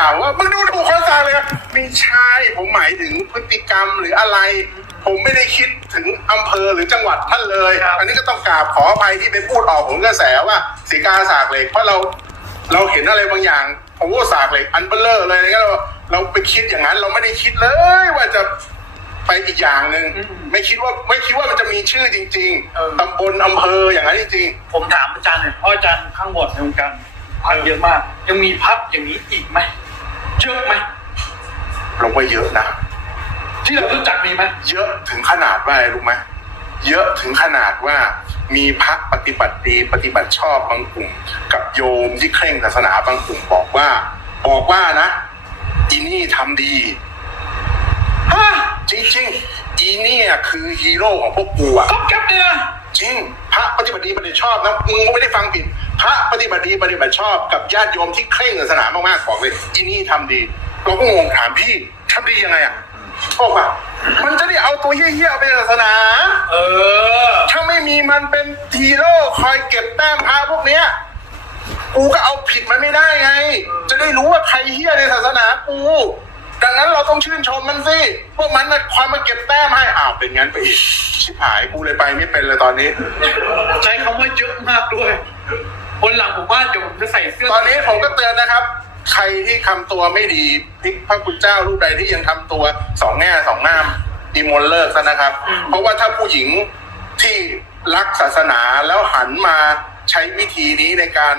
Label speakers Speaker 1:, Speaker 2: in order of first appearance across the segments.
Speaker 1: ด่าว่ามึงดูถูกคนสั่งเลยไม่ใช่ผมหมายถึงพฤติกรรมหรืออะไร ผมไม่ได้คิดถึงอำเภอหรือจังหวัดท่านเลย อันนี้ก็ต้องกราบขออภัยที่ไปพูดออกผมกระแสว่าสีกาสากเหล็กเพราะเราเราเห็นอะไรบางอย่างผมก็สากเหล็กอันเบลเลอร์เลยนะเราเราไปคิดอย่างนั้นเราไม่ได้คิดเลยว่าจะไปอีกอย่างหนึ่งไม่คิดว่าไม่คิดว่ามันจะมีชื่อจริง
Speaker 2: เออ
Speaker 1: ๆตำบลอำเภออย่างนั้นจริง
Speaker 2: ผมถามอาจารย์หน่อยเพราะอาจารย์ข้างบนในวงการพักเยอะมากยังมีพักอย่างนี้อีกไหม เยอะไหม
Speaker 1: ๆเราว่าเยอะนะ
Speaker 2: ที่เรารู้จักมีไหม
Speaker 1: เยอะถึงขนาดว่าอะไรรู้ไหมเยอะถึงขนาดว่ามีพระปฏิบัติดีปฏิบัติชอบบางกลุ่ม กับโยมที่เคร่งศาสนาบางกลุ่มบอกว่า บอกว่านะอีนี่ทำดี
Speaker 2: ฮะ
Speaker 1: จริงๆอีเนี่ยคือฮีโร่ของพวกกูอะ
Speaker 2: ก๊อปแก๊ปเนี่ย
Speaker 1: จริงพระปฏิบัติดีปฏิบัติชอบนะมึงไม่ได้ฟังผิด พระปฏิบัติดีปฏิบัติชอบกับญาติโยมที่เคร่งศาสนามากๆบอกเลยอีนี่ทำดีเราก็งงถามพี่ทำดียังไงอะบอกว่ามันจะได้เอาตัวเหี้ยๆไปศาสนา
Speaker 2: เออ
Speaker 1: ถ้าไม่มีมันเป็นฮีโร่คอยเก็บแต้มพระพวกเนี้ยกูก็เอาผิดมันไม่ได้ไง จะได้รู้ว่าใครเฮี้ยในศาสนากูดังนั้นเราต้องชื่นชมมันสิพวกมันนะความมาเก็บแต้มให้อ้าวเป็นงั้นไปอีกชิบหายกูเลยไปไม่เป็นเลยตอนนี้
Speaker 2: ใช้คำว่าเยอะมากด้วย คนหลังผมว่าเดี๋ยวผมจะใส่เสื้อ
Speaker 1: ตอนนี้ผมก็เตือนนะครับ ใครที่ทำตัวไม่ดีพิกพระคุณเจ้ารูปใดที่ยังทำตัวสองแง่สองงามดีมนต์เลิกซะนะครับ เพราะว่าถ้าผู้หญิงที่รักศาสนาแล้วหันมาใช้วิธีนี้ในการ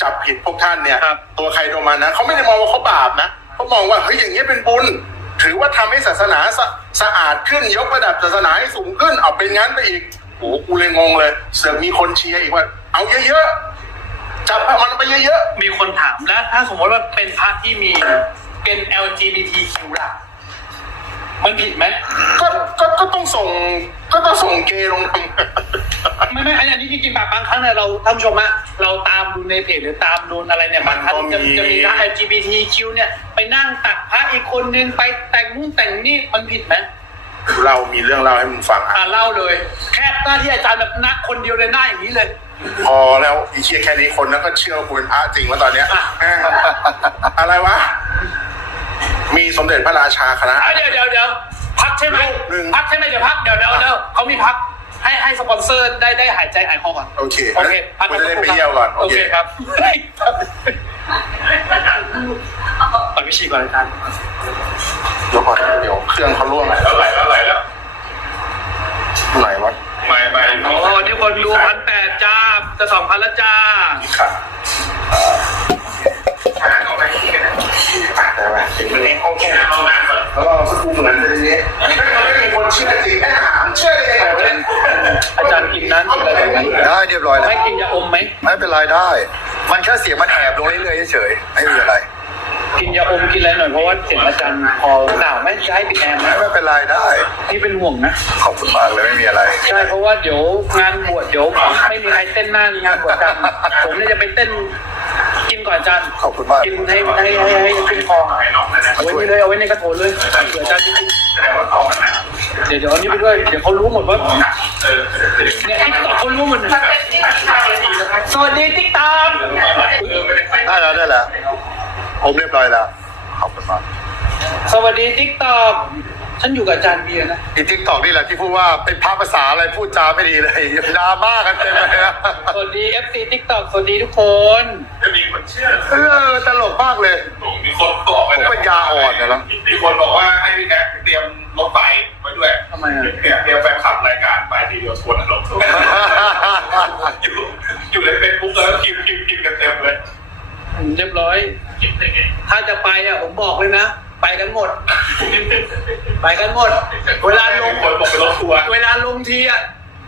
Speaker 1: จับผิดพวกท่านเนี่ยตัวใครตัวมันนะเขาไม่ได้มองว่าเขาบาปนะเขามองว่าเฮ้ยอย่างนี้ยเป็นบุญ ถือว่าทำให้ศาสนาสะสะอาดขึ้นยกระดับศาสนาให้สูงขึ้นเอาเป็นงั้นไปอีกโอ้โหกูเลยงงเลย เสือกมีคนเชียร์อีกว่า เอาเยอะๆ จับมันไปเยอะๆ
Speaker 2: มีคนถามแล้วถ้าสมมติว่าเป็นพระที่มีเป็น LGBTQ ล่ะ มันผิดไหม
Speaker 1: ก็ก็ก็ต้องส่ง ก็ต้องส่งเกย์ลงทำ
Speaker 2: ไม่ไม่อันนี้จริงๆแบบบางครั้งเนี่ยเราท่านผู้ชมอะเราตามดูในเพจหรือตามดูอะไรเนี่ยบางครั้งจะจะมีพระ LGBTQ เนี่ยไปนั่งตักพระอีกคนนึงไปแต่งนู่นแต่งนี่มันผิดไหม
Speaker 1: เรามีเรื่องเล่าให้มึงฟังอะ
Speaker 2: อ่าเล่าเลย แค่หน้าที่อาจารย์แบบนักคนเดียวเลยหน้าอย่างนี้เลย
Speaker 1: พอแล้วอีเชียแค่นี้คนนั้นก็เชื่อว่ากูเป็นพระจริงวะตอนเนี้ย
Speaker 2: อะ
Speaker 1: แม่อะไรวะ มีสมเด็จพระราชาคณะ
Speaker 2: อะเดี๋ยวเดี๋ยวเดี๋ยวพักใช่ไหม
Speaker 1: หนึ่ง
Speaker 2: พักใช่ไหมเดี๋ยวพักเดี๋ยวเดี๋ยวเดี๋ยวเขามีพักให้ให้สปอนเซอร์ได้ได้หายใจหายคอก่อน
Speaker 1: โอเค
Speaker 2: โอเคพัก
Speaker 1: กูจะได้ไปเยี่ยวก่อน
Speaker 2: โอเคครับเฮ้ยไปวิชีก่อนอาจารย์
Speaker 1: เดี๋ยวก่อนเดี๋ยวเครื่องเขาล่วงไหน
Speaker 3: แล้วไหลแล้วไหลแล้ว
Speaker 1: ไหนวะ
Speaker 3: ไม่ไม่
Speaker 2: โอ้นี่คนดูพันแปดจ้าจะสองพันละจ้า
Speaker 1: ค่ะ
Speaker 3: หาของไหนกันนะ
Speaker 1: ถึงมันเองโอเค
Speaker 3: หาห้องน้ำก่อน
Speaker 1: แล้วก็สกูเหมือนจะนี้เขาไม่มีคนเชื่อจริงแค่ถามเชื่อได้ยังไงวะเนี่ย
Speaker 2: อาจารย์กินน้ำกินอะไรไหม
Speaker 4: ได้เรียบร้อยแล้ว
Speaker 2: ไม่กินยาอมไหม
Speaker 4: ไม่เป็นไรได้ มันแค่เสียงมันแหบลงเรื่อยๆเฉยๆไม่มีอะไร
Speaker 2: กินยาอมกินอะไรหน่อยเพราะว่าเห็นอาจารย์พอหนาวไหม่จะให้ปิดแอร์ไหม
Speaker 4: ไม่เป็นไรได้
Speaker 2: นี่เป็นห่วงนะ
Speaker 4: ขอบคุณมากเลยไม่มีอะไร
Speaker 2: ใช่เพราะว่าเดี๋ยวงานบวชเดี๋ยวไม่มีใครเต้นหน้างานบวชกันผมเนี่ยจะไปเต้นกินก่อนอาจารย์
Speaker 4: ขอบคุณมาก
Speaker 2: กินให้ให้ให้ให้ขึ้นคอ
Speaker 3: ให้น้องนะนะ
Speaker 2: เอาไว้นี่เลยเอาไว้ในกระโถนเลยเผื่ออาจารย์จะกิน
Speaker 3: แสดงว่าของนะ
Speaker 2: เดี๋ยวเดี๋ยวอันนี้ไปด้วยเดี๋ยวเขารู้หมดว่า
Speaker 3: เออ
Speaker 2: เนี่ยติ๊กต็อกเขารู้หมดนะสวัสดีติ๊กต็อก
Speaker 3: เออไม่ได้ไป
Speaker 4: ได้แล้วได้แล้ว ผมเรียบร้อยแล้ว ขอบคุณมาก
Speaker 2: สวัสดีติ๊กต็อกฉันอยู่กับอาจารย์เบียร์นะ
Speaker 4: อีทิกตอกนี่แหละที่พูดว่าเป็นภาพภาษาอะไรพูดจาไม่ดีเลยดราม่ากันเต็มเลยนะ
Speaker 2: สวัสดี FC ติ๊กต็อกสวัสดีทุกคน
Speaker 3: จะมีคนเชื่อ
Speaker 4: เออตลกมากเลย
Speaker 3: ผมมีคนบอกไป
Speaker 4: ผมปัญญาอ่อนนะเนอะ
Speaker 3: มีคนบอกว่าให้พี่แท็กเตรียมรถไฟไว้ด้วย
Speaker 2: ทำไมอะ
Speaker 3: เนี่ยเตรียมแฟนคลับรายการไปทีเดียวชวนอารมณ์อยู่อยู่ในเฟซบุ๊กแล้วพิมพ์พิมพ์พิมพ์กันเต็มเลย
Speaker 2: อืมเรียบร้อย
Speaker 3: คิดได้ไง
Speaker 2: ถ้าจะไปอะผมบอกเลยนะ ไปกันหมด ไปกันหมด เวลาลง
Speaker 3: คนบอกเป็นรถทัวร์
Speaker 2: เวลาลงทีอะ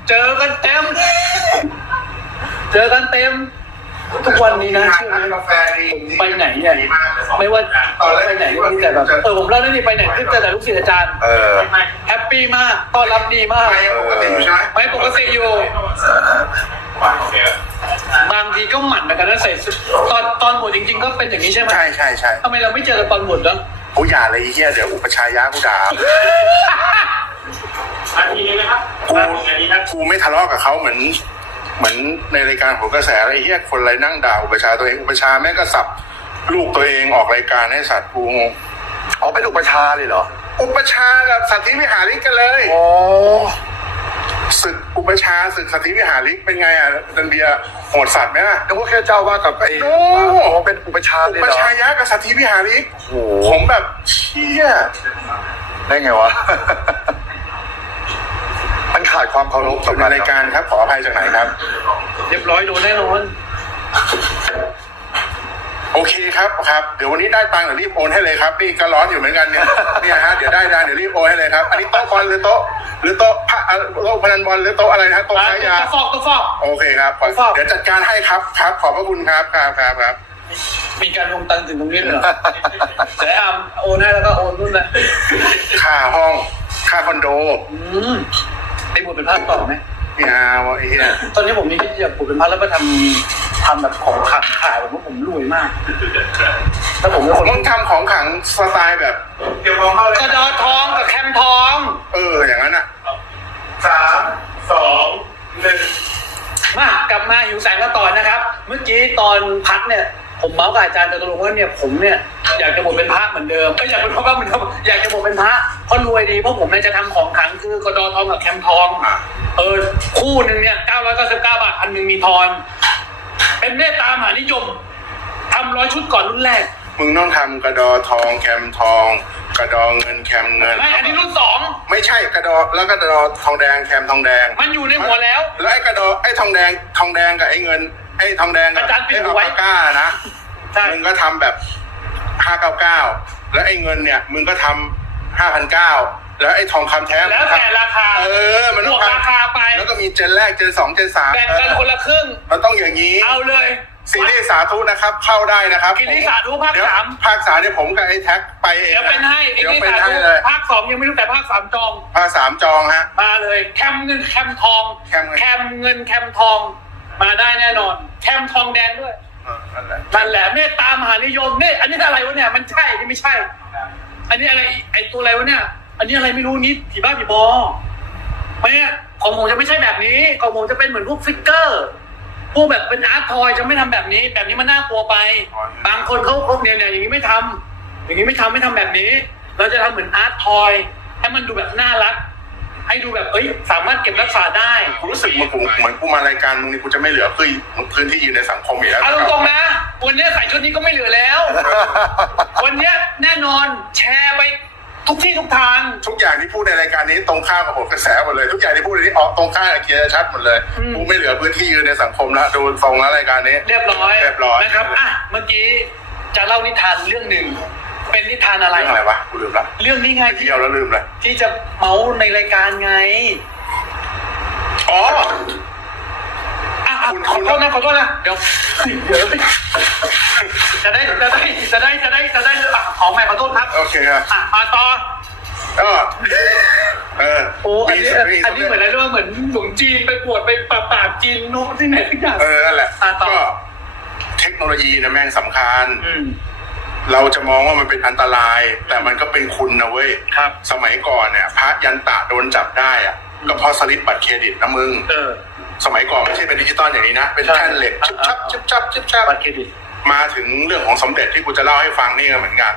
Speaker 2: เจอกันเต็ม เจอกันเต็ม ทุกวันนี้นะเชื่อไหม
Speaker 1: กาแฟดี
Speaker 2: ไปไหนเนี่ย
Speaker 1: ดีมากเลย
Speaker 2: ไม่ว่าไปไหนก็มีแต่แบบเออผมเล่าได้ดีไปไหนก็เจอแต่ลูกศิษย์อาจารย์
Speaker 4: เออ
Speaker 2: แฮปปี้มากต้อนรับดีมาก
Speaker 1: ไปยังปกติอยู่ใช่ไหม
Speaker 2: ไม่ปกติอยู่
Speaker 3: โอเค
Speaker 2: บางทีก็หมั่นเหมือนกันนะใส่ชุดตอนตอนบวชจริง ๆ ก็เป็นอย่างนี้ใช่ไหม
Speaker 1: ใช่ใช่ใช่
Speaker 2: ทำไมเราไม่เจอกันตอนบวชเนาะ
Speaker 1: กูอย่าเลยไอ้เฮียเดี๋ยวอุปชายะกูด่า
Speaker 3: นาทีนี้นะครับ
Speaker 1: กู
Speaker 3: นาทีนะ
Speaker 1: กูไม่ทะเลาะกับเขาเหมือน เหมือนในรายการของกระแสอะไรเฮียคนอะไรนั่งด่าอุปชาตัวเองอุปชาแม่งก็สับลูกตัวเองออกรายการให้สัตว์กูงง
Speaker 4: อ๋อเป็นอุปชาเลยเหรอ
Speaker 1: อุปชากับสัตธิวิหาริกกันเลย
Speaker 4: อ๋อ
Speaker 1: ศึกอุปชาศึกสัตธิวิหาริกเป็นไงอะดันเบียร์โหดสัตว์ไหมล่ะ
Speaker 4: นึกว่าแค่เจ้าว่ากับไอ้
Speaker 1: โอ้
Speaker 4: อ๋อเป็นอุปชา
Speaker 1: อุ
Speaker 4: เลย
Speaker 1: ป
Speaker 4: เหรอ
Speaker 1: ชายะกับสัตธิวิหาริก
Speaker 4: โอ้โห
Speaker 1: ผมแบบเชี่ย
Speaker 4: ได้ไงวะ มันขาดความเคารพ
Speaker 1: อยู่ในรายการครับขออภัยจากไหนครับ
Speaker 2: เรียบร้อยโดนแน่นอน
Speaker 1: โอเคครับครับเดี๋ยววันนี้ได้ตังค์เดี๋ยวรีบโอนให้เลยครับนี่ก็ร้อนอยู่เหมือนกันเนี่ยเนี่ยฮะเดี๋ยวได้ตังค์เดี๋ยวรีบโอนให้เลยครับอันนี้โต๊ะบอลหรือโต๊ะหรือโต๊ะพระอะโต๊ะพนันบอลหรือโต๊ะอะไรนะโต๊ะ
Speaker 2: อะ
Speaker 1: ค้ายา
Speaker 2: ตัวฟอกตัวฟอก
Speaker 1: โอเคครับขอ
Speaker 2: ครับ
Speaker 1: เดี๋ยวจัดการให้ครับครับ ขอบพระคุณครับครับครับครับ
Speaker 2: มีการลงตังค์ถึงตรงนี้เลยเหรอแต่อามโอนให้แล้วก็โอนนู่นนะ
Speaker 1: ค่าห้องค่าคอนโด
Speaker 2: อืมได้บทเป็นภาคต่อไหม
Speaker 1: นี่ฮะว่าไอ้เหี้ย
Speaker 2: ตอนนี้ผมมีที่จะบทเป็นภาคแล้วก็ทำ ทำแบบของขังขายผมว่าผมรวยมาก แล้วผมเป็นคน
Speaker 1: มึงทำของขลังสไตล์แบบ
Speaker 3: เดี๋ยวมองเข้าเลย
Speaker 2: กระดอทองกับแคมทอง
Speaker 1: เออ อย่างนั้นอะ
Speaker 3: สามสองหนึ่ง
Speaker 2: มากลับมาหิวแสงกันต่อนะครับ เมื่อกี้ตอนพักเนี่ย ผมเมาส์กับอาจารย์จตุรงค์ว่าเนี่ยผมเนี่ยอยากจะบวชเป็นพระเหมือนเดิมก็อยากเป็นพระเหมือนเดิมอยากจะบวชเป็นพระเพราะรวยดีเพราะผมเนี่ยจะทำของขลังคือกระดอทองกับแคมทอง
Speaker 1: อะ
Speaker 2: เออคู่หนึ่งเนี่ย999บาทอันหนึ่งมีทอน เป็นเมตตามหานิยมทำร้อยชุดก่อนรุ่นแรก
Speaker 1: มึงต้องทำกระดอทองแคมทอง กระดอเงินแคมเงิน
Speaker 2: ไม่อันนี้รุ่นสอง
Speaker 1: ไม่ใช่กระดอแล้วก็กระดอทองแดงแคมทองแดง
Speaker 2: มันอยู่ในหัวแล้ว
Speaker 1: แล้วไอ้กระดอไอ้ทองแดงทองแดงกับไอ้เงิน ไอ้ทองแดงกับ
Speaker 2: อาจารย์ปิด
Speaker 1: ไอ้
Speaker 2: หู
Speaker 1: อัล
Speaker 2: ไว้
Speaker 1: ปาก้านะ
Speaker 2: ใช่
Speaker 1: มึงก็ทำแบบห้าเก้าเก้าแล้วไอ้เงินเนี่ยมึงก็ทำห้าพันเก้าแล้วไอ้ทองคำแท้
Speaker 2: แล้วแต่ราคา
Speaker 1: เออ มัน
Speaker 2: บ
Speaker 1: ต้อ
Speaker 2: ว
Speaker 1: ง
Speaker 2: ก
Speaker 1: ทำ
Speaker 2: ราคาไป
Speaker 1: แล้วก็มีเจนแรกเจนสองเจนสาม
Speaker 2: แบ่งกันคนละครึ่ง
Speaker 1: มันต้องอย่างนี้
Speaker 2: เอาเลย
Speaker 1: ซีรีส์สาธุนะครับ เข้าได้นะครับ
Speaker 2: ซีรีส์สาธุภาค
Speaker 1: เดี๋ยว
Speaker 2: สาม
Speaker 1: ภาคสามเนี่ยผมกับไอ้แท็กไปเอง
Speaker 2: เดี๋ยวเป็นให้อีก
Speaker 1: เดี๋ยว
Speaker 2: ที่
Speaker 1: เป็น
Speaker 2: สา
Speaker 1: ให้
Speaker 2: ธุ
Speaker 1: เลย
Speaker 2: ภาคสองยังไม่รู้แต่ภาคสามจอง
Speaker 1: ภาคสามจองฮะ
Speaker 2: มาเลยแคมเงินแคมทอง
Speaker 1: แคมเงิน
Speaker 2: แคมเงินแคมทอง มาได้แน่นอน แคมทองแดงด้วย
Speaker 1: เออนั่นแหละ
Speaker 2: นั่นแหละเมตตามหานิยมเนี่ยอันนี้อะไรวะเนี่ยมันใช่นี่ไม่ใช่ อันนี้อะไรไอตัวอะไรวะเนี่ย อันนี้อะไรไม่รู้นี่ผีบ้าผีบอไม่เนี่ยของผมจะไม่ใช่แบบนี้ของผมจะเป็นเหมือนพวกฟิกเกอร์พวกแบบเป็นอาร์ตทอยจะไม่ทำแบบนี้ แบบนี้มันน่ากลัวไป บางคนเขาเขาเนี่ยเนี่ยอย่างนี้ไม่ทำอย่างนี้ไม่ทำไม่ทำแบบนี้ เราจะทำเหมือนอาร์ตทอยให้มันดูแบบน่ารัก ให้ดูแบบเอ้ยสามารถเก็บรักษาได้
Speaker 1: กูรู้สึกเหมันกูเหมือนกูมารายการมึงนี่กูจะไม่เหลือพื้นพื้นที่ยืนในสังคมอีกแล้ว
Speaker 2: เอาตรงๆนะวันนี้ใส่ชุดนี้ก็ไม่เหลือแล้ว วันนี้แน่นอนแชร์ไป ทุกที่ทุกทาง
Speaker 1: ทุกอย่างที่พูดในรายการนี้ตรงข้ามกับผมกระแสหมดเลย ทุกอย่างที่พูดในนี้ออกตรงข้ามกับเคลียร์ชัดหมดเลย
Speaker 2: อืม
Speaker 1: กูไม่เหลือพื้นที่ยืนในสังคมแล้วดูทรงแล้วรายการนี้
Speaker 2: เรียบร้อย
Speaker 1: เรียบร้อย
Speaker 2: นะครับอะเมื่อกี้จะเล่านิทานเรื่องหนึ่ง เป็นนิทานอะไร
Speaker 1: เรื่องอะไรวะกูลืมละ
Speaker 2: เรื่องนี้ไงที่
Speaker 1: เที่ยวแล้วลืมเลย
Speaker 2: ที่จะเมาส์ในรายการไง
Speaker 1: อ๋อ
Speaker 2: อะอะ
Speaker 1: คุณ
Speaker 2: ข
Speaker 1: คุ
Speaker 2: อ
Speaker 1: ณ
Speaker 2: โทษนะขอโทษนะเดี๋ยวเดี๋ยวจะได้จะได้จะได้จะได้จะได้อะขอใหม่ขอโทษครับ
Speaker 1: โอเคครับ
Speaker 2: อะมาต่อ
Speaker 1: ก็เออ
Speaker 2: โอ้อันนี้
Speaker 1: มี
Speaker 2: อันนี้เหมือนอะไรรู้ไหมเหมือนหลวงจีนไปบวชไปปราบปราบจีนโน้นที่ไหนทุกอย่าง
Speaker 1: เออนั่นแหละ
Speaker 2: อะต่อ
Speaker 1: ก็เทคโนโลยีนะแม่งสำคัญ
Speaker 2: อืม
Speaker 1: เราจะมองว่ามันเป็นอันตราย แต่มันก็เป็นคุณนะเว้ย
Speaker 2: ครับ
Speaker 1: สมัยก่อนเนี่ย พระยันตะโดนจับได้อะก็เพราะสลิปบัตรเครดิตนะมึง
Speaker 2: เออ
Speaker 1: สมัยก่อนไม่ใช่เป็นดิจิตอลอย่างนี้นะ เป็น
Speaker 2: ใช่
Speaker 1: แท่นเหล็ก
Speaker 2: อ่า
Speaker 1: ชิบชับ
Speaker 2: อ่า
Speaker 1: ชิบชับชิบชับ
Speaker 2: บัตรเครดิต
Speaker 1: มาถึงเรื่องของสมเด็จที่กูจะเล่าให้ฟังนี่ก็เหมือนกัน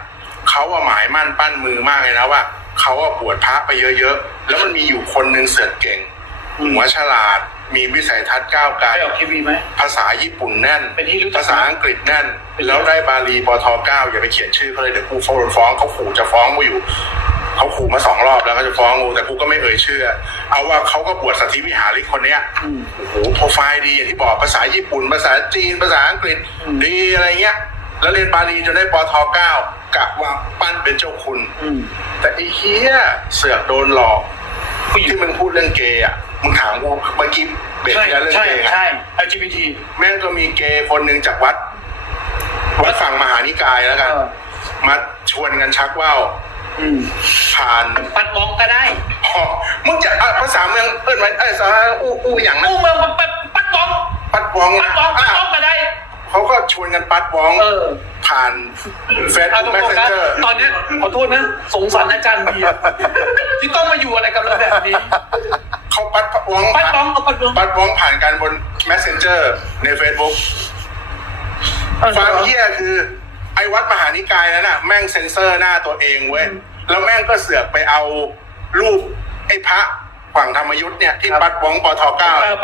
Speaker 1: เขาว่าหมายมั่นปั้นมือมากเลยนะว่าเขาว่าบวชพระไปเยอะๆ แล้วมันมีอยู่คนหนึ่งเสือกเก่ง
Speaker 2: อืม
Speaker 1: หัวฉลาด มีวิสัยทัศน์ก้าวไกล
Speaker 2: ไปออกทีวีไหม
Speaker 1: ภาษาญี่ปุ่นแน่น
Speaker 2: เป็นที่รู้จัก
Speaker 1: ภาษาอังกฤษแน่น แล้วได้บาลีปทเก้าอย่าไปเขียนชื่อเขาเลยเดี๋ยวกูฟ้องฟ้องเขาขู่จะฟ้องกูอยู่ เขาขู่มาสองรอบแล้วเขาจะฟ้องกูแต่กูก็ไม่เอ่ยชื่อ เอาว่าเขาก็บวชสัตธิวิหาริกคนเนี้ย
Speaker 2: อืม
Speaker 1: โอ้โหโปรไฟล์ดีอย่างที่บอกภาษาญี่ปุ่น ภาษาจีน ภาษาอังกฤษ
Speaker 2: อืม
Speaker 1: ดีอะไรเงี้ย แล้วเรียนบาลีจนได้ปทเก้ากะว่าปั้นเป็นเจ้าคุณ
Speaker 2: อืม
Speaker 1: แต่ไอ้เฮียเสือกโดนหลอก
Speaker 2: ผู้หญิง
Speaker 1: ที่มึงพูดเรื่องเกย์อะมึงถามกูเมื่อกี้เบรก
Speaker 2: ใช่
Speaker 1: ที่แล้วเรื่อง
Speaker 2: ใช่
Speaker 1: เกย์อะ
Speaker 2: ใช่ LGBT
Speaker 1: แม่งก็มีเกย์คนหนึ่งจากวัดวัดฝั่งมหานิกายแล้วกัน
Speaker 2: เออ
Speaker 1: มาชวนกันชักว่าว
Speaker 2: อืม
Speaker 1: ผ่าน
Speaker 2: ปัดมองก็ได้
Speaker 1: อ๋อมึงจะอะภาษาเมืองเอิ้นไว้เอ้ยสาอู้อู้อย่างนั้น
Speaker 2: กู้เมืองมันปัดปัดมอง
Speaker 1: ปัดวอง
Speaker 2: ปัดมองปัด
Speaker 1: อะ
Speaker 2: มองก็ได้
Speaker 1: เขาก็ชวนกันปัดวอง
Speaker 2: เออ
Speaker 1: ผ่านเฟซ
Speaker 2: เอา
Speaker 1: บุ๊
Speaker 2: ต
Speaker 1: ก
Speaker 2: ร
Speaker 1: แมส
Speaker 2: ง
Speaker 1: เซน
Speaker 2: ๆนะ
Speaker 1: เจอร์
Speaker 2: ตอนนี้ขอโทษนะ สงสารอาจารย์เบียร์ที่ต้องมาอยู่อะไรกับเราแบบนี้
Speaker 1: เขาปัดวอง
Speaker 2: ปัดมองเอาปัดมอง
Speaker 1: ปัดวองผ่านกันบน messenger ใน Facebook ความเฮี้ยคือ ไอ้วัดมหานิกายนั้นน่ะแม่งเซ็นเซอร์หน้าตัวเองเว้ย แล้วแม่งก็เสือกไปเอารูปไอ้พระฝั่งธรรมยุทธ์เนี่ยที่
Speaker 2: ครับ
Speaker 1: ปัดวงปทเก้า
Speaker 2: เออ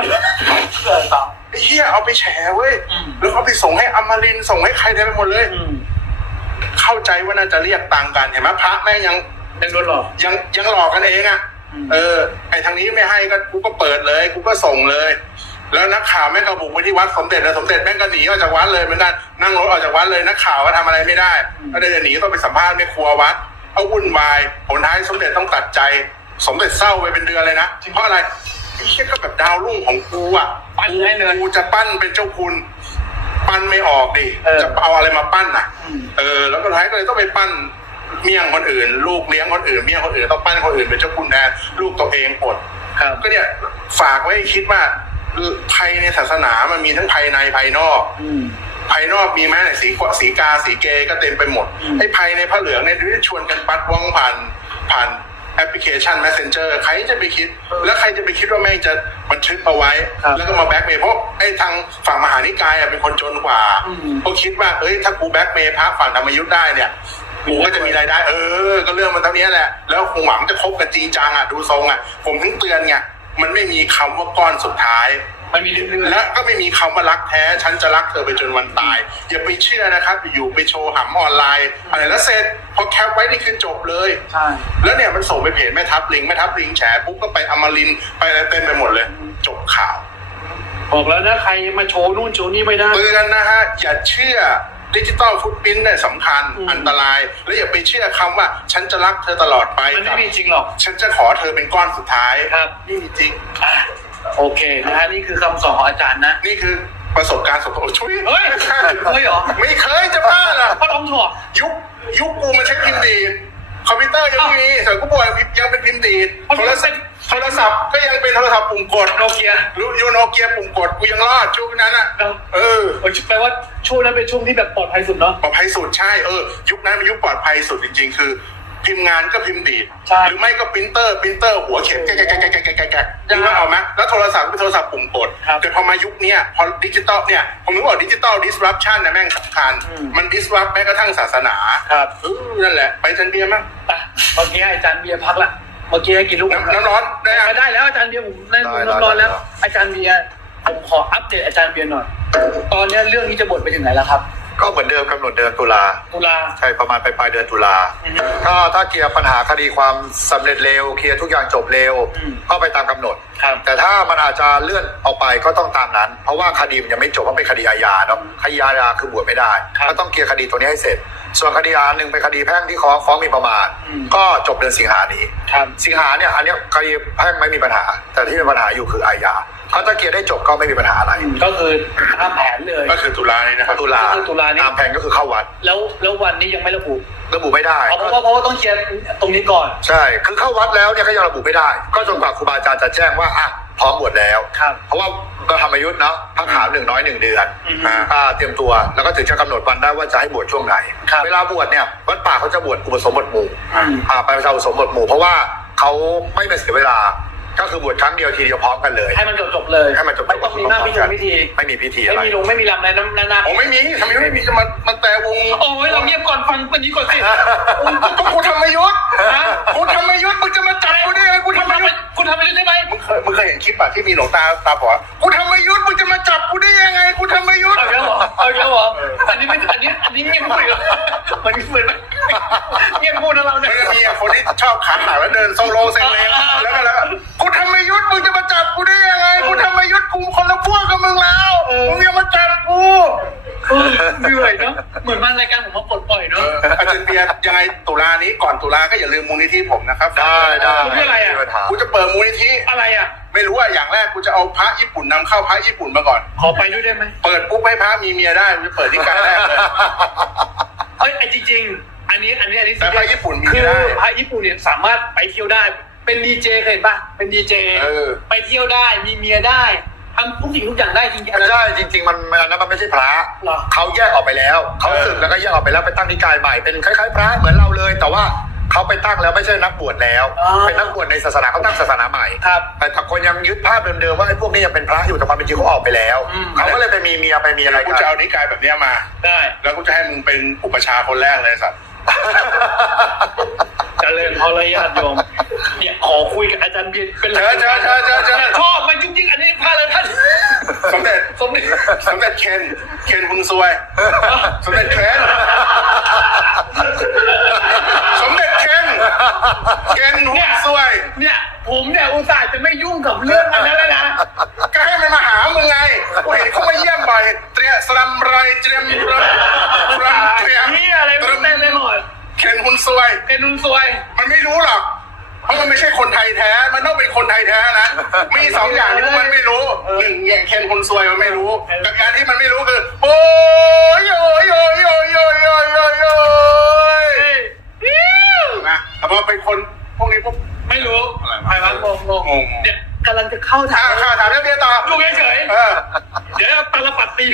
Speaker 2: เออต่อ
Speaker 1: ไอ้เหี้ยเอาไปแฉเว้ย
Speaker 2: อืม
Speaker 1: แล้วเอาไปส่งให้อมรินทร์ส่งให้ใครได้ไปหมดเลย
Speaker 2: อืม
Speaker 1: เข้าใจว่าน่าจะเรียกตังค์กันเห็นไหมพระแม่งยัง
Speaker 2: ยังโดนหลอก
Speaker 1: ยังยังหลอกกันเองอะ
Speaker 2: อืม
Speaker 1: เออ ไอทางนี้ไม่ให้ก็กูก็เปิดเลย กูก็ส่งเลย แล้วนักข่าวแม่งก็บุกไปที่วัดสมเด็จแล้วสมเด็จแม่งก็หนีออกจากวัดเลยเหมือนกันนั่งรถออกจากวัดเลยนักข่าวก็ทำอะไรไม่ได้ก็เลยจะหนีต้องไปสัมภาษณ์แม่ครัววัดเอาวุ่นวายผลท้ายสมเด็จต้องตัดใจ สมเด็จเศร้าไปเป็นเดือนเลยนะเพราะอะไรไอ้เชี่ยก็แบบดาวรุ่งของกูอะ
Speaker 2: ปั้นให้เลย
Speaker 1: กูจะปั้นเป็นเจ้าคุณปั้นไม่ออกดิ
Speaker 2: เออ
Speaker 1: จะเอาอะไรมาปั้นอะ
Speaker 2: อืม
Speaker 1: เออ แล้วก็ท้ายก็เลยต้องไปปั้นเมี่ยงคนอื่น ลูกเลี้ยงคนอื่นเมี่ยงคนอื่นต้องปั้นคนอื่นเป็นเจ้าคุณแทนลูกตัวเองอด
Speaker 2: ครับ
Speaker 1: ก็เนี่ยฝากไว้ให้คิดว่า ภัยในศาสนามันมีทั้งภายในภายนอก
Speaker 2: อืม
Speaker 1: ภายนอกมีแม้แต่สีกวสีกาสีเกก็เต็มไปหมด
Speaker 2: อืม
Speaker 1: ไอ้ภายในผ้าเหลืองเนี่ยที่ชวนกันปัดว่องผ่านผ่านแอปพลิเคชัน Messenger ใครจะไปคิด แล้วใครจะไปคิดว่าแม่งจะบันทึกเอาไว้
Speaker 2: ครับ
Speaker 1: แล้วก็มาแบ็กเมย์เพราะไอ้ทางฝั่งมหานิกายอะเป็นคนจนกว่า
Speaker 2: อืม
Speaker 1: เขาคิดว่าเอ้ยถ้ากูแบ็กเมย์พระฝั่งธรรมยุทธ์ได้เนี่ยกูก็จะมีรายได้ เออ ก็เรื่องมันเท่านี้แหละ แล้วคงหวังจะคบกันจริงจังอะ ดูทรงอะ ผมถึงเตือนไง มันไม่มีคำว่าก้อนสุดท้าย
Speaker 2: มันมีเรื่อย
Speaker 1: และก็ไม่มีคำว่ารักแท้ ฉันจะรักเธอไปจนวันตาย อย่าไปเชื่อนะครับ อยู่ไปโชว์หำออนไลน์ อะไรแล้วเสร็จพอแคปไว้นี่คือจบเลย
Speaker 2: ๆใช่
Speaker 1: แล้วเนี่ยมันส่งไปเพจแม่ทัพลิงแม่ทัพลิงแฉปุ๊บก็ไปอมรินทร์ไปอะไรเต็มไปหมดเลย จบข่าว
Speaker 2: บอกแล้วนะใครมาโชว์นู่นโชว์นี่ไม่ได้
Speaker 1: เตือนนะฮะอย่าเชื่อ ดิจิตอลฟุตพิ้นเนี่ยสำคัญ
Speaker 2: อืม
Speaker 1: อันตราย แล้วอย่าไปเชื่อคำว่า ฉันจะรักเธอตลอดไป
Speaker 2: มันไม่มีจริงหรอก
Speaker 1: ฉันจะขอเธอเป็นก้อนสุดท้าย
Speaker 2: ครับ
Speaker 1: ไม่มีจริง
Speaker 2: อะโอเคนะฮะนี่คือคำสอนของอาจารย์นะ
Speaker 1: นี่คือประสบการณ์ส่วนตัวช่วย
Speaker 2: เฮ้ยเคยเหรอ
Speaker 1: ไม่เคยจะบ้าเหรอ
Speaker 2: พ่อลองถั่ว
Speaker 1: ยุคยุคกูมันใช้พิมพ์ดีดคอมพิวเตอร์ยังไม่มีสมัยกูป่วยยังเป็นพิมพ์ดีด
Speaker 2: เอา
Speaker 1: โทรศัพท์ โทรศัพท์ก็ยังเป็นโทรศัพท์ปุ่มกด
Speaker 2: โนเกีย
Speaker 1: รู้ยูโนเกียปุ่มกดกูยังรอดช่วงนั้นอะเออเออ
Speaker 2: แปลว่าช่วงนั้นเป็นช่วงที่แบบปลอดภัยสุดเนาะ
Speaker 1: ปลอดภัยสุดใช่เออยุคนั้นเป็นยุคปลอดภัยสุดจริง ๆ คือ พิมพ์งานก็พิมพ์ดีด
Speaker 2: ใช่
Speaker 1: หรือไม่ก็ปรินเตอร์ปรินเตอร์หัวเข็มแกะแกะแกะแกะแกะแกะแกะนึกว่าเอาไหมแล้วโทรศัพท์เป็นโทรศัพท์ปุ่มกดแต่พอมายุคนี้พอดิจิตอลเนี่ยผมถึงบอกดิจิตอล disruption นะแม่งสำคัญ
Speaker 2: มั
Speaker 1: นดิสลอฟแม้กระทั่งศาสนา
Speaker 2: ครับ
Speaker 1: นั่นแหละ ไปจันเดียมั้ง
Speaker 2: อ่อนอาจารย์เบียร์พักละ เมื่อกี้ให้กินลูก
Speaker 1: น้ำน้ำร้อนได้ยัง
Speaker 2: ไม่ได้แล้วอาจารย์เบียร์ผมได้
Speaker 4: ได้
Speaker 2: น้ำร้อนแล้ว
Speaker 4: ได้
Speaker 2: อาจารย์เบียร์ผมขออัปเดตอาจารย์เบียร์หน่อย ตอนเนี้ยเรื่องนี้จะบทไปถึงไหนแล้วครับ
Speaker 4: ก็เหมือนเดิมกำหนดเดือนตุลา
Speaker 2: ตุลา
Speaker 4: ใช่ประมาณปลายๆเดือนตุลา
Speaker 2: อือฮึ
Speaker 4: ก็ถ้าเคลียร์ปัญหาคดีความสำเร็จเร็ว เคลียร์ทุกอย่างจบเร็ว
Speaker 2: อืม
Speaker 4: ก็ไปตามกำหนด
Speaker 2: ครับ
Speaker 4: แต่ถ้ามันอาจจะเลื่อนออกไปก็ต้องตามนั้น เพราะว่าคดีมันยังไม่จบเพราะเป็นคดีอาญาเนาะคดีอาญาคือบวชไม่ได้
Speaker 2: ครับ
Speaker 4: ก็ต้องเคลียร์คดีตัวนี้ให้เสร็จส่วนคดีอันหนึ่งเป็นคดีแพ่งที่ฟ้องฟ้องหมีประมาท
Speaker 2: อืม
Speaker 4: ก็จบเดือนสิงหานี้
Speaker 2: ครับ
Speaker 4: สิงหาเนี่ยอันเนี้ยคดีแพ่งไม่มีปัญหา แต่ที่มีปัญหาอยู่คืออาญาเขาจะเคลียร์ได้จบก็ไม่มีปัญหาอะไร
Speaker 2: ก็คือตามแผนเลย
Speaker 1: ก็คือตุลานี้นะครับ
Speaker 4: ตุลา
Speaker 2: ก็คือตุลานี้
Speaker 4: ตามแผนก็คือเข้าวัด
Speaker 2: แล้วแล้ววันนี้ยังไม่ระบุ
Speaker 4: ระบุไม่ได้
Speaker 2: เอาเพราะว่าเพราะว่าต้องเคลียร์ตรงนี้ก่อน
Speaker 4: ใช่ คือเข้าวัดแล้วเนี่ยก็ยังระบุไม่ได้ ก็จนกว่าครูบาอาจารย์จะแจ้งว่าอะ พร้อมบวชแล้ว
Speaker 2: ครับ
Speaker 4: เพราะว่าก็ทำอายุเนาะพักขาวหนึ่งน้อยหนึ่งเดือน
Speaker 2: อืม
Speaker 4: อ่าเตรียมตัวแล้วก็ถึงจะกำหนดวันได้ว่าจะให้บวชช่วงไหน
Speaker 2: ครับ
Speaker 4: เวลาบวชเนี่ยวัดป่าเขาจะบวชอุปสมบทหมู่
Speaker 2: อืม
Speaker 4: อ่าไปประชาอุปสมบทหมู่เพราะว่าเขาไม่เป็นเสียเวลา ก็คือบวชครั้งเดียวทีเดียวพร้อมกันเลย
Speaker 2: ให้มันจบจบๆเลย
Speaker 4: ให้มันจบๆ
Speaker 2: ไม่ต้องมีหน้าพิธีพิธี
Speaker 4: ไม่มีพิธี
Speaker 2: ไม่
Speaker 4: อะไร
Speaker 2: มีลงไม่มีลำในน้ำหน้า
Speaker 1: ผมไม่มีทำไมไม่มีจะมามาแต่วง
Speaker 2: โอ้ยเราเงียบก่อนฟังวันนี้ก่อนสิ
Speaker 1: ก็กูทำไม่ยุทธ
Speaker 2: ฮะ
Speaker 1: กูทำไม่ยุทธมึงจะมาจับกูได้ไงกู
Speaker 2: คุณ
Speaker 1: ทำ
Speaker 2: ทำ
Speaker 1: ไม่
Speaker 2: ไป
Speaker 1: ยุทธ
Speaker 2: คุณทำไปได้ไหม
Speaker 1: มึงเคยมึงเคยเห็นคลิปอะที่มีหลวงตาตาบอดกูทำไม่ยุทธมึงจะมาจับกูได้ยังไงกูทำไม่ยุทธ
Speaker 2: เอาแล้วเหรอเอาแล้วเหรออันนี้ไม่อันนี้อันนี้เงียบพูดเหรอมันเหมือนเงียบพูดนะเรา
Speaker 1: มั
Speaker 2: เนี่
Speaker 1: น
Speaker 2: ย
Speaker 1: จะมีอะคนที่ชอบขาขาแล้วเดินโซโลเซงเลงแล้วก็แล้วก็กูทำไม่ยุทธมึงจะมาจับกูได้ยังไง กูทำไม่ยุทธกูคนละพวกกับมึงแล้วมึงยังมาจับกู
Speaker 2: เออเหนื่อยเนาะเหมือนมันรายการผมมาปลดปล่อย
Speaker 1: เอ
Speaker 2: เนาะ
Speaker 1: ออาจารย์เบียร์ยังไงตุลานี้ก่อนตุลาก็อย่าลืมมูลนิธิผมนะครับ
Speaker 4: ได้ได้
Speaker 2: คุณเรื่องอะไรอะ
Speaker 4: ม่มีปัญหา
Speaker 1: กูจะเปิดมูลนิธิ
Speaker 2: อะไรอะ
Speaker 1: ไม่รู้ว่าอย่างแรกกูจะเอาพระญี่ปุ่นนำเข้าพระญี่ปุ่นมาก่อน
Speaker 2: ขอไปด้วยได้ไหม
Speaker 1: เปิดปุ๊บให้พระมีเมียได้กูจะเปิดที่การแรกเลย
Speaker 2: เฮ้ยไอ้จริงๆ อันนี้อันนี้อันนี้
Speaker 1: แต่พระญี่ปุ่นมี
Speaker 2: คือ
Speaker 1: ได้
Speaker 2: พระญี่ปุ่นเนี่ยสามารถไปเที่ยวได้ เป็นดีเจเคยเห็นป่ะเป็นดีเจ
Speaker 1: เออ
Speaker 2: ไปเที่ยวได้มีเมียได้ทำทุกสิ่งทุกอย่างได้จริงๆอัน
Speaker 4: ไม่
Speaker 2: นั้น
Speaker 4: ใช่จริง ๆ มันมันอันนั้นมันไม่ใช่พระ
Speaker 2: เหรอ
Speaker 4: เขาแยกออกไปแล้วเขา
Speaker 1: เออ
Speaker 4: สึกแล้วก็แยกออกไปแล้วไปตั้งนิกายใหม่เป็นคล้ายๆ พระเหมือนเราเลย แต่ว่าเขาไปตั้งแล้วไม่ใช่นักบวชแล้ว
Speaker 2: อ๋อ
Speaker 4: เป็นนักบวชในศาสนาเขาตั้งศาสนาใหม่
Speaker 2: ครับ
Speaker 4: แต่ถ้าคนยังยึดภาพเดิมๆว่าไอ้พวกนี้ยังเป็นพระอยู่แต่ความเป็นจริงเขาออกไปแล้ว
Speaker 2: อืม
Speaker 4: เขาก็เลยไปมีเมียไปมีอะไร
Speaker 1: กู
Speaker 4: กัน
Speaker 1: จะเอานิกายแบบเนี้ยมา
Speaker 2: ได้
Speaker 1: แล้วกูจะให้มึงเป็นอุปชฌาย์คนแรกเลยสัตว์
Speaker 2: เจริญพรญาติโยมเนี่ยขอคุยกับอาจารย์เบียร์เป็น
Speaker 1: เชิญเชิญเชิญเชิญเชิญ
Speaker 2: ชอบมันจริงๆอันนี้พาเลยท่าน
Speaker 1: สมเด็จ
Speaker 2: สมเด็จ
Speaker 1: สมเด็จเคนเคนคุณซวย สมเด็จเคนสมเด็จเคนเคนหุ่นซวย
Speaker 2: เนี่ย ผมเนี่ยอุตส่าห์จะไม่ยุ่งกับเรื่องอันนั้นแล้วนะ
Speaker 1: ก็ให้มันมาหามึงไงกูเห็นเขามาเยี่ยมบ่อยเตรียสลัมไรเตรียมรำรำเตรียม
Speaker 2: เฮียอะไรไม่เต้นเลยหมด
Speaker 1: เคนหุ่นซวย
Speaker 2: เป็นนุ่นซวย
Speaker 1: มันไม่รู้หรอก เพราะมันไม่ใช่คนไทยแท้ มันต้องเป็นคนไทยแท้นะ มีสองอย่างที่พวกมันไม่รู้หนึ่งอย่างเคนคนซวยมันไม่รู้กับการที่มันไม่รู้คือโอ้ยโอ้ยโอ้ยโอ้ยโอ้ยโอ้ยโอ้ยโอ้ยนะแต่พอเป็นคนพวกนี้พวก
Speaker 2: ไม่รู้
Speaker 1: อะไรวะ
Speaker 2: งงงง
Speaker 1: ง
Speaker 2: เนี่ยกำลังจะเข้าถาม
Speaker 1: ถามเรื่องเบียร์ต่อ
Speaker 2: ดูเฉย
Speaker 1: เออ
Speaker 2: ๆเดี๋ยวตาลปัดตี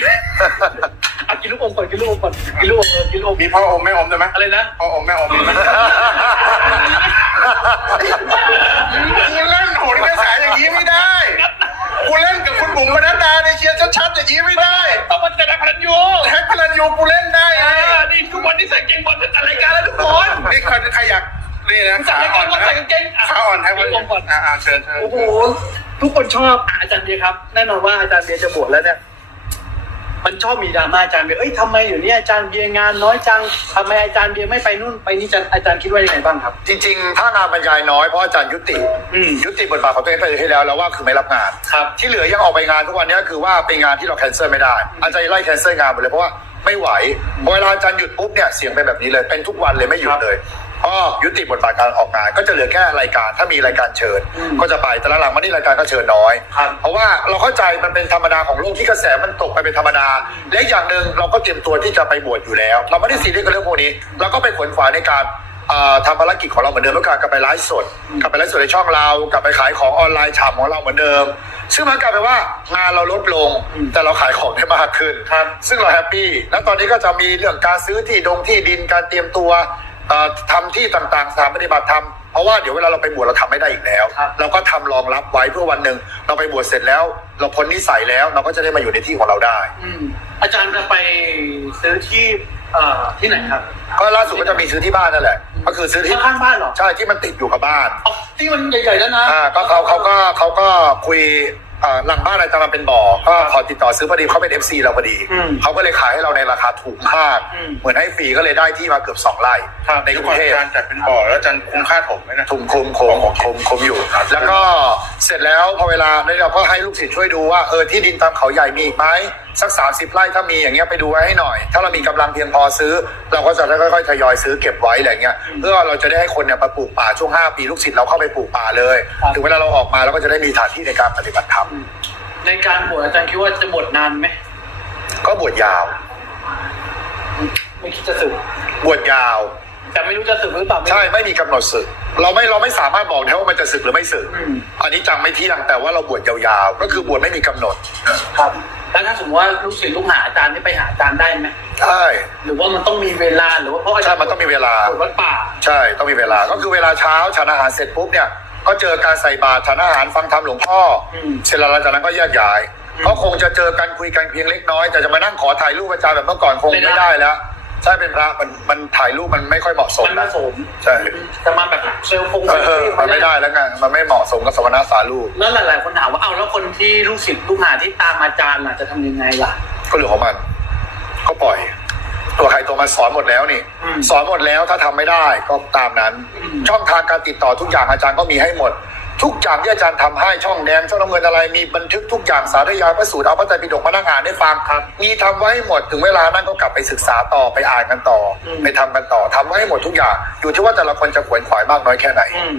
Speaker 2: เอากินลูกอมก่อนกินลูกอมก่อนกินลูกอมเออกินลูกอม
Speaker 1: มีพ่ออมแม่อมได้ไหม
Speaker 2: อะไรนะ
Speaker 1: พ่ออมแม่อมมีไหมกูเล่นโหนกระแสอย่างนี้ไม่ได้กูเล่นกับคุณบุ๋มปนัดดาในเชียร์ชัดๆอย่างนี้ไม่ได้
Speaker 2: ต้องมาเจอนักพนันยู
Speaker 1: แฮกพลันยูกูเล่นได้ไง
Speaker 2: อ่านี่ทุกวันนี้ใส่เกงบอลจะจัดรายการแล้วทุกคน
Speaker 1: นี่ใครใครอยากนี่นะ
Speaker 2: จัด
Speaker 1: ขารา
Speaker 2: ย
Speaker 1: อ่
Speaker 2: กา
Speaker 1: อ
Speaker 2: ร
Speaker 1: น
Speaker 2: ก็
Speaker 1: นะ
Speaker 2: ใส่กางเกงอะ
Speaker 1: ขาอ่อนแฮกพ
Speaker 2: กิ
Speaker 1: ลั
Speaker 2: น
Speaker 1: น
Speaker 2: ลูกอมก่อน
Speaker 1: อ่าอ่าเชิญเชิญ
Speaker 2: โอ้โหทุกคนชอบอะอาจารย์เบียร์ครับ แน่นอนว่าอาจารย์เบียร์จะบวชแล้วเนี่ย มันชอบมีดราม่าอาจารย์เบียร์เอ้ยทำไมอยู่เนี่ยอาจารย์เบียร์งานน้อยจังทำไมอาจารย์เบียร์ไม่ไปนู่นไปนี่อาจารย์อาจารย์คิดว่ายังไงบ้างครับ
Speaker 4: จริงๆ ถ้างานบรรยายน้อยเพราะอาจารย์ยุติ
Speaker 2: อืม
Speaker 4: ยุติบทบาทของตัวเองไปที่แล้วแล้วว่าคือไม่รับงาน
Speaker 2: ครับ
Speaker 4: ที่เหลือยังออกไปงานทุกวันนี้คือว่าเป็นงานที่เราแคนเซิลไม่ได้ อาจารย์ไล่แคนเซิลงานหมดเลยเพราะว่าไม่ไหวพอเวลาอาจารย์หยุดปุ๊บเนี่ยเสียงเป็นแบบนี้เลยเป็นทุกวันเลยไม่หยุดเลย ก็ยุติบทบาทการออกงาน ก็จะเหลือแค่รายการถ้ามีรายการเชิญ
Speaker 2: อืม
Speaker 4: ก็จะไปแต่ละหลังมานี่รายการก็เชิญน้อย
Speaker 2: ครับ
Speaker 4: เพราะว่าเราเข้าใจมันเป็นธรรมดาของโลกที่กระแสมันตกไปเป็นธรรมดา และอีกอย่างหนึ่งเราก็เตรียมตัวที่จะไปบวชอยู่แล้ว เราไม่ได้ซีเรียสกับเรื่องพวกนี้เราก็ไปขวนขวายในการเอ่อทำภารกิจของเราเหมือนเดิมแล้วการกลับไปไลฟ์สด กลับไปไลฟ์สดในช่องเรากลับไปขายของออนไลน์ฉ่ำของเราเหมือนเดิม ซึ่งมันกลายเป็นว่างานเราลดลงแต่เราขายของได้มากขึ้น
Speaker 2: ครับ
Speaker 4: ซึ่งเราแฮปปี้ แล้วตอนนี้ก็จะมีเรื่องการซื้อที่ดงที่ดิน การเตรียมตัวเอ่อ ทำที่ต่างๆสถานปฏิบัติธรรมเพราะว่าเดี๋ยวเวลาเราไปบวชเราทำไม่ได้อีกแล้ว
Speaker 2: ครับ
Speaker 4: เราก็ทำรองรับไว้เพื่อวันหนึ่งเราไปบวชเสร็จแล้ว เราพ้นนิสัยแล้วเราก็จะได้มาอยู่ในที่ของเราได้
Speaker 2: อืมอาจารย์จะไปซื้อที่เอ่อที่ไหนครับ
Speaker 4: ก็ล่าสุดก็จะมีซื้อที่บ้านนั่นแหละ ก็คือซื้อที่
Speaker 2: ข้างๆบ้านเหรอ
Speaker 4: ใช่ที่มันติดอยู่กับบ้าน
Speaker 2: อ๋อที่มันใหญ่ๆแล้วนะ
Speaker 4: อ่าก็เขาเขาก็เขาก็คุยอ่า หลังบ้านอะไรจะมาเป็นบ่อก็ขอติดต่อซื้อพอดีเขาเป็น FC เราพอดี
Speaker 2: อืม
Speaker 4: เขาก็เลยขายให้เราในราคาถูกมาก
Speaker 2: อืม
Speaker 4: เหมือนให้ฟรีก็เลยได้ที่มาเกือบสองไร่
Speaker 2: ครับ
Speaker 4: ใน
Speaker 1: ใน
Speaker 4: กรุ
Speaker 1: ก่องน
Speaker 4: เทพ
Speaker 1: การจัดเป็นบ่อแล้วอาจันคุ้มค่าถมไหมนะ
Speaker 4: ถุงคุมคมคมคมอยู่ แล้วก็เสร็จแล้วพอเวลาเนี่ยเราก็ให้ลูกศิษย์ช่วยดูว่าเออที่ดินตามเขาใหญ่มีอีกไหม สักสามสิบไร่ถ้ามีอย่างเงี้ยไปดูไว้ให้หน่อย ถ้าเรามีกำลังเพียงพอซื้อ เราก็จะค่อยๆทยอยซื้อเก็บไว้อะไรเงี้ยเพื่อเราจะได้ให้คนเนี่ยมาปลูกป่าช่วง5ปีลูกศิษย์เราเข้าไปปลูกป่าเลย
Speaker 2: ครับ
Speaker 4: ถึงเวลาเราออกมาเราก็จะได้มีสถานที่ในการปฏิบัติธรรม
Speaker 2: ในการบวชอาจารย์คิดว่าจะบวชนานไหม
Speaker 4: ก็บวชยาว
Speaker 2: ไม่คิดจะสึก
Speaker 4: บวชยาว
Speaker 2: แต่ไม่รู้จะสึกหรือเปล่า
Speaker 4: ใช่ไม่มีกำหนดศึก เราไม่เราไม่สามารถบอกได้ว่ามันจะศึกหรือไม่ศึก
Speaker 2: อืม
Speaker 4: อันนี้จังไม่เที่ยงแต่ว่าเราบวชยาวๆ ก็คือบวชไม่มีกำหนด
Speaker 2: ครับ แล้วถ้าสมมติว่าลูกศิษย์ลูกหาอาจารย์นี่ไปหาอาจารย์ได้ไหม
Speaker 4: ใช่
Speaker 2: หรือว่ามันต้องมีเวลาหรือว่าเพราะอาจาร
Speaker 4: ใช่
Speaker 2: ย์
Speaker 4: มันต้องมีเวลา
Speaker 2: บวชวัดป่า
Speaker 4: ใช่ต้องมีเวลาก็คือเวลาเช้าฉันอาหารเสร็จปุ๊บเนี่ยก็เจอการใส่บาตรฉันอาหารฟังธรรมหลวงพ่ออ
Speaker 2: ม
Speaker 4: เสร็จแล้วหลังจากนั้นก็แยกย้าย
Speaker 2: อืม
Speaker 4: ก็คงจะเจอกันคุยกันเพียงเล็กน้อยแต่จะมานั่งขอถ่ายรูปอาจารย์แบบเมื่อก่อนคง
Speaker 2: ไม่ได้
Speaker 4: ไม่ได้แล้ว ใช่เป็นพระมันมันถ่ายรูปมันไม่ค่อยเหมาะสม
Speaker 2: มันไม่
Speaker 4: นะ
Speaker 2: สม
Speaker 4: ใช่
Speaker 2: จะมาแบบเซลฟง
Speaker 4: เอ
Speaker 2: เซล
Speaker 4: อ
Speaker 2: ฟี่
Speaker 4: มันไม่ได้แล้วไงมันไม่เหมาะสมกับสมณสารูป
Speaker 2: แล้วหลายๆคนถามว่าเอาแล้วคนที่ลูกศิษย์ลูกหาที่ตามอาจารย์ล่ะจะทำยังไงล่ะ
Speaker 4: ก็เรื่องของมัน ก็ปล่อย ตัวใครตัวมันสอนหมดแล้วนี่
Speaker 2: อืม
Speaker 4: สอนหมดแล้วถ้าทำไม่ได้ก็ตามนั้น
Speaker 2: อืม
Speaker 4: ช่องทางการติดต่อทุกอย่างอาจารย์ก็มีให้หมด ทุกอย่างที่อาจารย์ทำให้ช่องแดงช่องน้ำเงินอะไรมีบันทึกทุกอย่างสาธยายพระสูตรเอาพระไตรปิฎกมานั่งอ่านให้ฟัง
Speaker 2: ครับ
Speaker 4: มีทำไว้ให้หมดถึงเวลานั้นก็กลับไปศึกษาต่อไปอ่านกันต่ออ
Speaker 2: ม
Speaker 4: ไปทำกันต่อทำไว้ให้หมดทุกอย่างอยู่ที่ว่าแต่ละคนจะขวนขวายมากน้อยแค่ไหน
Speaker 2: อืม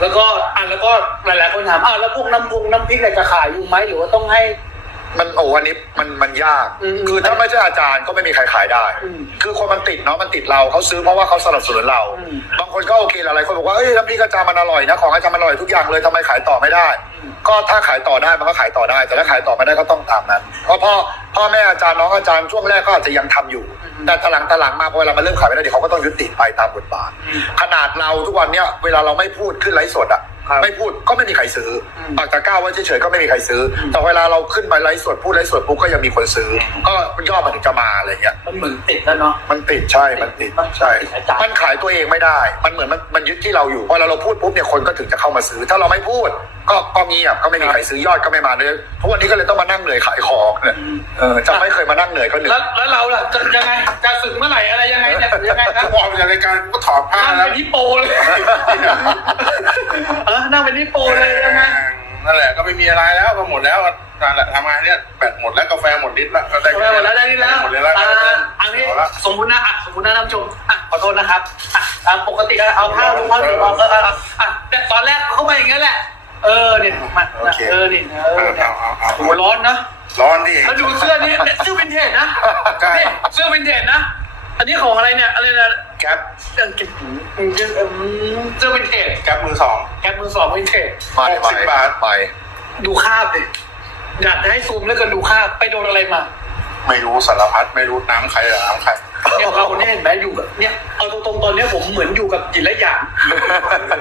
Speaker 2: แล้วก็อะแล้วก็หลายๆคนถามอ้าวแล้วพวกน้ำพุงน้ำพริกเนี่ยจะขายอยู่ไหมหรือว่าต้องให้
Speaker 4: มันโอ้วันนี้มันมันยาก
Speaker 2: อืม
Speaker 4: คือถ้าไม่ใช่อาจารย์ก็ไม่มีใครขายได้
Speaker 2: อืม
Speaker 4: คือคนมันติดเนาะมันติดเราเขาซื้อเพราะว่าเขาสนับสนุนเรา
Speaker 2: อืม
Speaker 4: บางคนก็โอเคหลายๆคนบอกว่าเอ้ยน้ำพริกอาจารย์มันอร่อยนะของอาจารย์มันอร่อยทุกอย่างเลยทำไมขายต่อไม่ได้ ก็ถ้าขายต่อได้มันก็ขายต่อได้ แต่ถ้าขายต่อไม่ได้ก็ต้องตามนั้น เพราะพ่อพ่อแม่อาจารย์น้องอาจารย์ช่วงแรกก็อาจจะยังทำอยู่ แต่ตลังตลังมาพอเวลามันเริ่มขายไม่ได้เดี๋ยวเขาก็ต้องยุติไปตามบทบาท ขนาดเราทุกวันเนี้ยเวลาเราไม่พูดขึ้นไลฟ์สดอะ
Speaker 2: ครับ
Speaker 4: ไม่พูดก็ไม่มีใครซื้ออ
Speaker 2: ม
Speaker 4: ปากตะกร้าไว้เฉยๆก็ไม่มีใครซื้ออแต่เวลาเราขึ้นไปไลฟ์สดพูดไลฟ์สดปุ๊บก็ยังมีคนซื้ออก็ยอดมันถึงจะมาอะไรเงี้ย
Speaker 2: มันเหมือนติดแล้วเนาะ
Speaker 4: มันติดใช่มันติด
Speaker 2: มันติด
Speaker 4: ใช่
Speaker 2: อาจารย์
Speaker 4: มันขายตัวเองไม่ได้ มันเหมือนมันมันยึดที่เราอยู่พอเราเราพูดปุ๊บเนี่ยคนก็ถึงจะเข้ามาซื้อ ถ้าเราไม่พูด ก็ก็เงียบก็ไม่มีใครซื้อยอดก็ไม่มาเลยทุกวันนี้ก็เลยต้องมานั่งเหนื่อยขายของเนี่ยเออจะไม่เคยมานั่งเหนื่อยก็เหนื่
Speaker 2: แล้
Speaker 4: อ
Speaker 2: วยแล้วเราล่ะจะยังไงจะสึกเมื่อไหร่อะไรยังไงเนี่ยยังไงครับ
Speaker 1: กูออกจากรายการกูก็ถอดผ้า
Speaker 2: นั่ง
Speaker 1: แล้
Speaker 2: เป็
Speaker 1: วน
Speaker 2: ฮิปโปเลยเออนั่งเป็นฮิปโปเลยยังไง
Speaker 1: นั่นแหละก็ไม่มีอะไรแล้วก็หมดแล้วนั่นแหละทำงานเนี่ยแบตหมดแล้วกาแฟหมดลิตรแล้วก็ได้
Speaker 2: หมดแล้วได้นี่แล้ว
Speaker 1: หมดเลยแล้ว
Speaker 2: อ่าอันนี้
Speaker 1: เอาละ
Speaker 2: สมมุตินะอะสมมุตินะท่านผู้ชมอะขอโทษนะครับอะอะปกติก็เอาผ้าลงผ้าลงเอาเออเออเอออะแต่ตอนแรกเข้ามาอย่างนั้นแหละ เออเนี่ยมา
Speaker 1: โอเค
Speaker 2: เออนี่เออเนี่ย
Speaker 1: เอาเอาเอา
Speaker 2: โอ้โหร้อนนะ
Speaker 1: ร้อนดิ
Speaker 2: แล้วดูเสื้อนี่เนี่ยเสื้อวินเทจนะ
Speaker 1: ใช่
Speaker 2: นี่เสื้อวินเทจนะ อันนี้ของอะไรเนี่ย อะไรนะ
Speaker 1: แก๊ป
Speaker 2: เรื่องเก็บหืมอืมอืมเสื้อวินเทจ
Speaker 1: แก๊ปมือสอง
Speaker 2: แคปมือสองวินเทจ
Speaker 4: ไป
Speaker 1: หกสิบบาท
Speaker 4: ไป
Speaker 2: ดูคาบดิอยากจะให้ซูมแล้วกันดูคาบไปโดนอะไรมา
Speaker 1: ไม่รู้สารพัดไม่รู้น้ำใครหรือน้ำใคร
Speaker 2: เนี่ยเราเนี่ยเห็นไหมอยู่กับเนี่ยเอาตรงๆตอนเนี้ยผมเหมือนอยู่กับจินและหยาง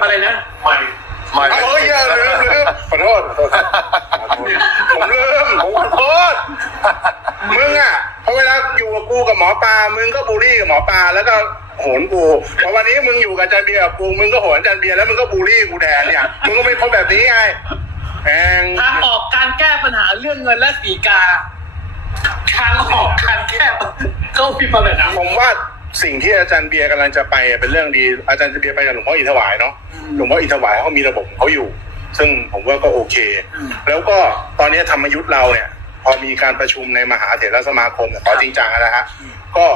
Speaker 2: อะไรนะ
Speaker 3: ไม่
Speaker 4: ไม่
Speaker 1: เอ้ยอย่าลืมลืมขอโทษขอโทษผมลืมผมขอโทษมึงอะพอเวลาอยู่กับกูกับหมอปลามึงก็บูลลี่กับหมอปลาแล้วก็โหนกูพอวันนี้มึงอยู่กับอาจารย์เบียร์กับกูมึงก็โหนอาจารย์เบียร์แล้วมึงก็บูลลี่กูแทนเนี่ยมึงก็ไม่คนแบบนี้ไงแม่ง
Speaker 2: ทางออกการแก้ปัญหาเรื่องเงินและสีกาทางออกการแก้ก็พิมพ์มาแบบนั้น
Speaker 1: ผมว่า สิ่งที่อาจารย์เบียร์กำลังจะไปเป็นเรื่องดี อาจารย์เบียร์ไปกับหลวงพ่ออินทวายเนาะ
Speaker 2: อืม
Speaker 1: หลวงพ่ออินทวายเขามีระบบของเขาอยู่ ซึ่งผมว่าก็โอเค
Speaker 2: อืม
Speaker 1: แล้วก็ตอนนี้ธรรมยุทธ์เราเนี่ย พอมีการประชุมในมหาเถรสมาคมเนี่ยขอจริงจังนะฮะก็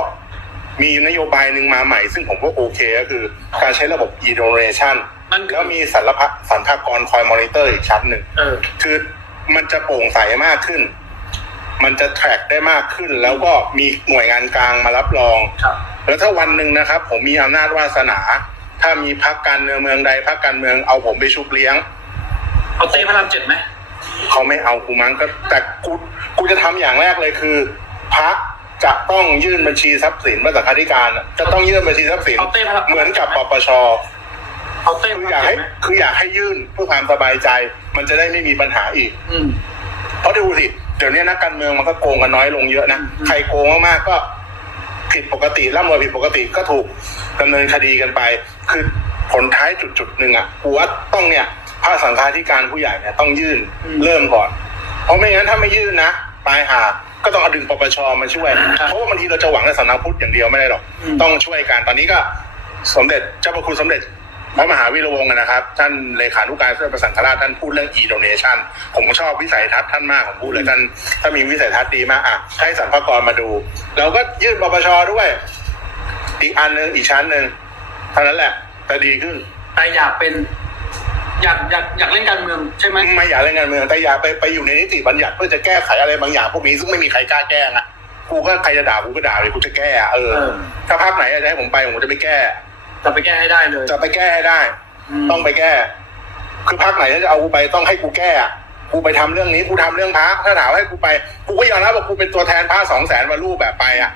Speaker 1: มีนโยบายหนึ่งมาใหม่ ซึ่งผมว่าโอเคก็คือการใช้ระบบ e-donation
Speaker 2: มันคือ
Speaker 1: แล้วมีสารพัดสันทากรคอยมอนิเตอร์อีกชั้นหนึ่ง
Speaker 2: เออ
Speaker 1: คือมันจะโปร่งใสมากขึ้น มันจะแทร็กได้มากขึ้น แล้วก็มีหน่วยงานกลางมารับรอง
Speaker 2: ครับ
Speaker 1: แล้วถ้าวันหนึ่งนะครับ ผมมีอำนาจวาสนา ถ้ามีพักการเมืองเมืองใดพักการเมืองเอาผมไปชุบเลี้ยง
Speaker 2: เอาเต้พระรามเจ็ดไหม
Speaker 1: เขาไม่เอากูมั้งก็แต่กูกูจะทำอย่างแรกเลยคือพักจะต้องยื่นบัญชีทรัพย์สินมาสังฆาธิการอะจะต้องยื่นบัญชีทรัพย์สิน
Speaker 2: เอาเต้พระราม
Speaker 1: เหมือนกับปปช
Speaker 2: เอาเต้พ
Speaker 1: คือ
Speaker 2: ระ
Speaker 1: อยารา
Speaker 2: กมเจ็
Speaker 1: ให้
Speaker 2: ดไหม
Speaker 1: คืออยากให้ยื่นเพื่อความสบายใจ มันจะได้ไม่มีปัญหาอีก
Speaker 2: อืม
Speaker 1: เพราะดูสิเดี๋ยวนี้นักการเมืองมันก็โกงกันน้อยลงเยอะนะ
Speaker 2: อืม
Speaker 1: ใครโกงมากๆก็ ผิดปกติร่ำรวยผิดปกติก็ถูกดำเนินคดีกันไป คือผลท้ายจุดจุดๆหนึ่งอะกูว่าต้องเนี่ยภาคสังฆาธิการผู้ใหญ่เนี่ยต้องยื่นเริ่มก่อน เพราะไม่งั้นถ้าไม่ยื่นนะปลายหาก็ต้องเอาดึงปปชมาช่วย เพราะว่าบางทีเราจะหวังในสำนักพุทธอย่างเดียวไม่ได้หรอก ต้องช่วยกันตอนนี้ก็สมเด็จเจ้าพระคุณสมเด็จ พระมหาวีระวงศ์นะครับ ท่านเลขานุการเพื่อประสังฆราชท่านพูดเรื่อง e-donation ผมชอบวิสัยทัศน์ท่านมากผมพูดเลยท่านถ้ามีวิสัยทัศน์ดีมากอะให้สรรพากรมาดู เราก็ยื่นปปชด้วย อีกอันหนึ่งอีกชั้นหนึ่งเท่านั้นแหละจะดีขึ้น
Speaker 2: แต่อยากเป็นอยากอยากอยากเล่นการเมืองใช่ไหม
Speaker 1: ไม่อยากเล่นการเมืองแต่อยากไปไปอยู่ในนิติบัญญัติเพื่อจะแก้ไขอะไรบางอย่างพวกนี้ซึ่งไม่มีใครกล้าแก้อะกูก็ใครจะด่ากูก็ด่าเลยกูจะแก้อะเออ ถ้าภาคไหนจะให้ผมไปผมจะไปแก้
Speaker 2: จะไปแก้ให้ได้เลย
Speaker 1: จะไปแก้ให้ได้
Speaker 2: อืม
Speaker 1: ต้องไปแก้ คือพักไหนถ้าจะเอากูไปต้องให้กูแก้อะกูไปทำเรื่องนี้กูทำเรื่องพระถ้าถามว่าให้กูไปกูก็ยอมรับว่ากูเป็นตัวแทนพระสองแสนมารูปแบบไปอะ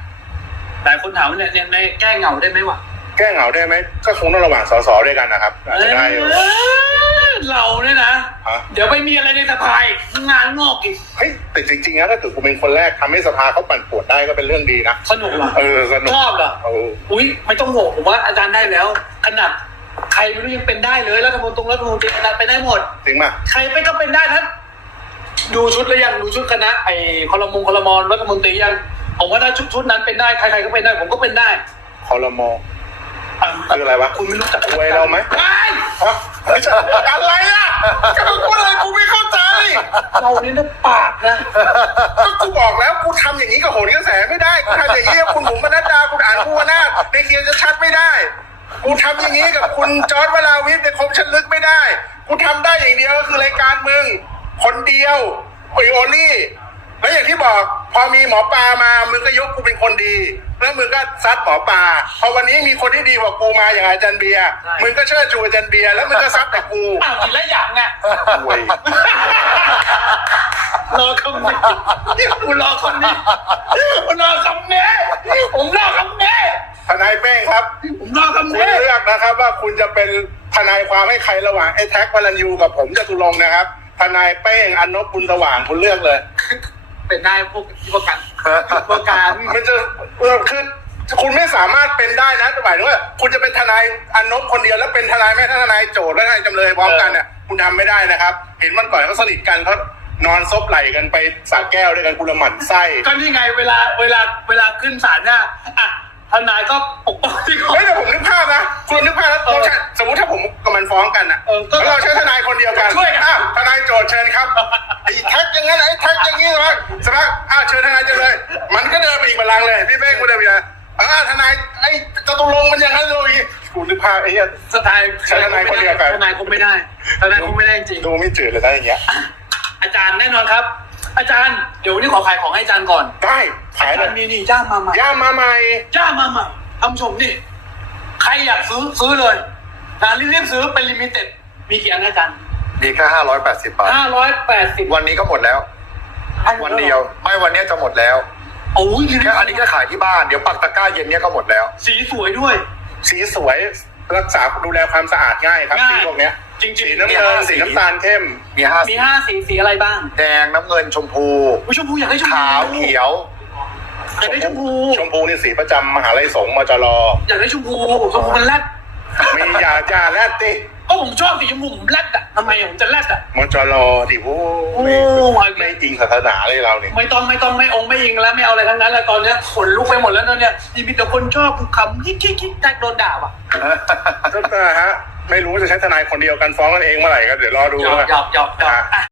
Speaker 2: หลายคนถามว่าเนี่ยเนี่ยในแก้เหงาได้ไหมวะ
Speaker 1: แก้เหงาได้ไหมก็คงต้องระหว่างสสด้วยกันนะครับอาจจะได้อยู่
Speaker 2: เอ้ยเราเนี่ยนะ
Speaker 1: ฮะ
Speaker 2: เดี๋ยวไปมีอะไรในสภาอีกงานงอกอีก
Speaker 1: เฮ้ยแต่จริงๆนะถ้าเกิดกูเป็นคนแรกทำให้สภาเขาปั่นป่วนได้ก็เป็นเรื่องดีนะ
Speaker 2: สนุกเหรอ
Speaker 1: เออสนุก
Speaker 2: ชอบเหรอ
Speaker 1: เออ
Speaker 2: อุ้ยไม่ต้องโหกผมว่าอาจารย์ได้แล้ว ขนาดใครไม่รู้ยังเป็นได้เลยรัฐมนตรีรัฐมนตรีอาจารย์ไปได้หมด
Speaker 1: จริงป่ะ
Speaker 2: ใครไปก็เป็นได้ท่านดูชุดแล้วยังดูชุดคณะไอ้คอรมงคอรมอนรัฐมนตรียังผมว่าถ้าชุดชุดนั้นเป็นได้ใครๆก็เป็นได้ ผมก็เป็นได้
Speaker 1: คอรมอ
Speaker 2: อะ
Speaker 1: คืออะไรวะ
Speaker 2: คุณไม่รู้จัก
Speaker 1: อวยเราไหม
Speaker 2: ไอ้
Speaker 1: ฮะไม่ใช่อะไรอะจะมาพูดอะไรกูไม่เข้าใจ
Speaker 2: เราเนี่ยนะปากนะ
Speaker 1: ก็กูบอกแล้วกูทำอย่างนี้กับโหนกระแสไม่ได้กูทำอย่างนี้กับคุณบุ๋มปนัดดาคุณอ่านกูนาถในเคียนจะชัดไม่ได้ กูทำอย่างนี้กับคุณจอร์ดวราวิทย์ในคมชันลึกไม่ได้ กูทำได้อย่างเดียวก็คือรายการมึง คนเดียวโอโอลี่ แล้วอย่างที่บอกพอมีหมอปลามามึงก็ยกกูเป็นคนดี แล้วมึงก็ซัดหมอปลาพอวันนี้มีคนที่ดีกว่ากูมาอย่างอาจารย์เบียร์มึงก็เชิดชูอาจารย์เบียร์แล้วมึงก็ซัดแต่กู
Speaker 2: อ้าวทีละอย่างไง
Speaker 1: โว้ย
Speaker 2: รอคำนี้กูรอคำนี้ผมรอคำนี้ผมรอคำนี้
Speaker 1: ทนายเป้งครับ
Speaker 2: ผมรอคำ
Speaker 1: คุณ
Speaker 2: นี้
Speaker 1: เลือกนะครับว่าคุณจะเป็นทนายความให้ใครระหว่างไอ้แท็กพลันยูกับผมจตุรงค์นะครับ ทนายเป้งอันนบบุญสว่างคุณเลือกเลย
Speaker 2: เป็นนายพวกประกันประกัน
Speaker 1: มันจะเออคือคุณไม่สามารถเป็นได้นะหมายถึงว่าคุณจะเป็นทนายอันนบคนเดียวแล้วเป็นทนายแม่ทนายโจทย์และทนายจำเลยพร้อมกันเนี่ยคุณทำไม่ได้นะครับ เห็นมันก่อนเขาสนิทกันเขานอนซบไหล่กันไปสาแก้วด้วยกันกุละหมั่นไส้
Speaker 2: ก็นี่ไงเวลาเวลาเวลาขึ้นศาลเนี่ยอะ ทนายก็ปกป้องที่เขา
Speaker 1: เฮ้ยแต่ผมนึกภาพนะคุณนึกภาพแล้วเราใช้สมมติถ้าผมกับมันฟ้องกันอะ
Speaker 2: เออก็
Speaker 1: แล้วเราใช้ทนายคนเดียวกัน
Speaker 2: ช่วยกัน
Speaker 1: อ้าวทนายโจทย์เชิญครับไอ้แท็กอย่างนั้นไอ้แท็กอย่างนี้นะสักพักอ้าวเชิญทนายจำเลย มันก็เดินไปอีกบัลลังก์เลยพี่เป้งกูเดินไปเลยอ้าวทนายไอ้จตุรงค์มันอย่างนั้นเลยอีกกูนึกภาพไอ้เหี้ย
Speaker 2: สไตล์
Speaker 1: ใช้ทนายคนเดียวกัน
Speaker 2: ทนายคงไม่ได้ทนายคงไม่ได้จริง
Speaker 1: ดูไม่จืดเลยนะอย่างเงี้ย
Speaker 2: อาจารย์แน่นอนครับ อาจารย์เดี๋ยววันนี้ขอขายของให้อาจารย์ก่อน
Speaker 1: ได้ขาย
Speaker 2: อา
Speaker 1: เล
Speaker 2: จาร
Speaker 1: ย
Speaker 2: ย์มีนี่ย่ามมาใหม่
Speaker 1: ย่ามาใหม่
Speaker 2: ย่ามมาใหม่ท่านผู้ชมนี่ใครอยากซื้อซื้อเลยนะรีบๆซื้อเป็นลิมิเต็ดมีกี่อันนะอาจารย์
Speaker 4: มีแค่ห้าร้อยแปดสิบบาท
Speaker 2: ห้าร้อยแปดสิบ
Speaker 4: วันนี้ก็หมดแล้ว วันเดียว ไม่วันเนี้ยจะหมดแล้ว
Speaker 2: โอ้ย
Speaker 4: แค่อันนี้ก็ขายที่บ้าน เดี๋ยวปักตะกร้าเย็นเนี้ยก็หมดแล้ว
Speaker 2: สีสวยด้วย
Speaker 1: สีสวยรักษาดูแลความสะอาดง่ายครับ
Speaker 2: ง่าย
Speaker 1: สีพวกเนี้ย
Speaker 2: จริงๆ
Speaker 1: สีน้ำเงินสีน้ำตาลเข้ม
Speaker 4: มีห้า
Speaker 2: มี
Speaker 4: สี
Speaker 2: ห้าสีสีอะไรบ้าง
Speaker 4: แดงน้ำเงินชมพู
Speaker 2: อุ๊ยชมพูอยากได้ชมพู
Speaker 4: ขาวเขียว
Speaker 2: อยากได้ชมพู
Speaker 1: ชมพูนี่สีประจำมหาลัยสงฆ์มจร
Speaker 2: อยากได้ชมพูชมพูมันแรด
Speaker 1: มียาจาแรดติ
Speaker 2: ก็ผมชอบสีชมพูผมแรดอะทำไมผมจะแรดอะ
Speaker 1: มจรดิโว้
Speaker 2: โอ้
Speaker 1: ไม่
Speaker 2: ย
Speaker 1: ไม่จริงศาสนาเลยเราเนี่ย
Speaker 2: ไม่ต้องไม่ต้องไม่องค์ไม่อิงแล้วไม่เอาอะไรทั้งนั้นแล้วตอนเนี้ยขนลุกไปหมดแล้วเนี่ยมีแต่คนชอบคำคิกคิกคิกแท็กโดนด่าว่ะ
Speaker 1: ก็นะฮะ ไม่รู้ว่าจะใช้ทนายคนเดียวกันฟ้องกันเองเมื่อไหร่ก็เดี๋ยวรอดู
Speaker 2: หยอก
Speaker 1: ว่า
Speaker 2: หยอกหยอกหยอกอะ